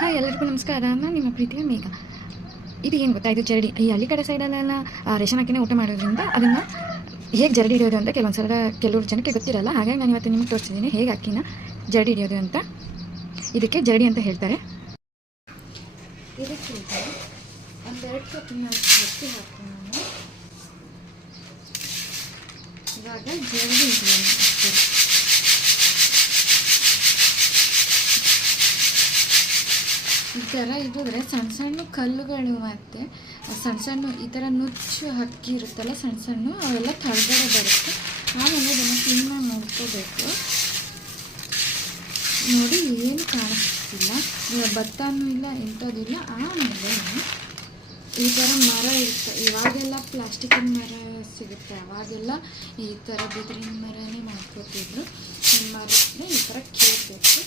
Hi ಎಲ್ಲರಿಗೂ ನಮಸ್ಕಾರ. ನಾನು ನಿಮ್ಮ ಪ್ರೀತಿಯ ಮೇಘ. ಇದು ಏನು ಗೊತ್ತಾ, ಇದು ಜರಡಿ. ಈ ಹಳ್ಳಿ ಕಡೆ ಸೈಡಲ್ಲೆಲ್ಲ ರೇಷನ್ ಹಾಕಿನೇ ಊಟ ಮಾಡೋದ್ರಿಂದ ಅದನ್ನು ಹೇಗೆ ಜರಡಿ ಹಿಡಿಯೋದು ಅಂತ ಕೆಲವರು ಜನಕ್ಕೆ ಗೊತ್ತಿರಲ್ಲ. ಹಾಗಾಗಿ ನಾನು ಇವತ್ತು ನಿಮಗೆ ತೋರಿಸಿದ್ದೀನಿ ಹೇಗೆ ಅಕ್ಕಿನ ಜರಡಿ ಹಿಡಿಯೋದು ಅಂತ. ಇದಕ್ಕೆ ಜರಡಿ ಅಂತ ಹೇಳ್ತಾರೆ. ಇದಕ್ಕೆ ಒಂದೆರಡು ಕಪ್ಪಿನ ಅಕ್ಕಿ ಹಾಕ್ತೀನಿ ನಾನು. ಇವಾಗ ಜರಡಿ ಹಿಡಿಯೋಣ. ಈ ಥರ ಇದ್ದರೆ ಸಣ್ಣ ಸಣ್ಣ ಕಲ್ಲುಗಳು ಮತ್ತು ಸಣ್ಣ ಈ ಥರ ನುಚ್ಚು ಹಕ್ಕಿ ಇರುತ್ತಲ್ಲ ಸಣ್ಣ ಅವೆಲ್ಲ ಕೆಳಗಡೆ ಬರುತ್ತೆ. ಆಮೇಲೆ ಅದನ್ನು ಕ್ಲೀನಾಗಿ ನೋಡ್ಕೋಬೇಕು. ನೋಡಿ ಏನು ಕಾಣಿಸ್ತಿಲ್ಲ, ಭತ್ತನೂ ಇಲ್ಲ ಎಂಥದಿಲ್ಲ. ಆಮೇಲೆ ಈ ಥರ ಮರ ಇರುತ್ತೆ. ಇವಾಗೆಲ್ಲ ಪ್ಲಾಸ್ಟಿಕ್ಕಿನ ಮರ ಸಿಗುತ್ತೆ, ಅವಾಗೆಲ್ಲ ಈ ಥರ ಬಿದಿರಿನ ಮರನೇ ಮಾಡ್ಕೋತಿದ್ರು. ಈ ಮರಕ್ಕೆ ಈ ಥರ ಕೇಳಬೇಕು.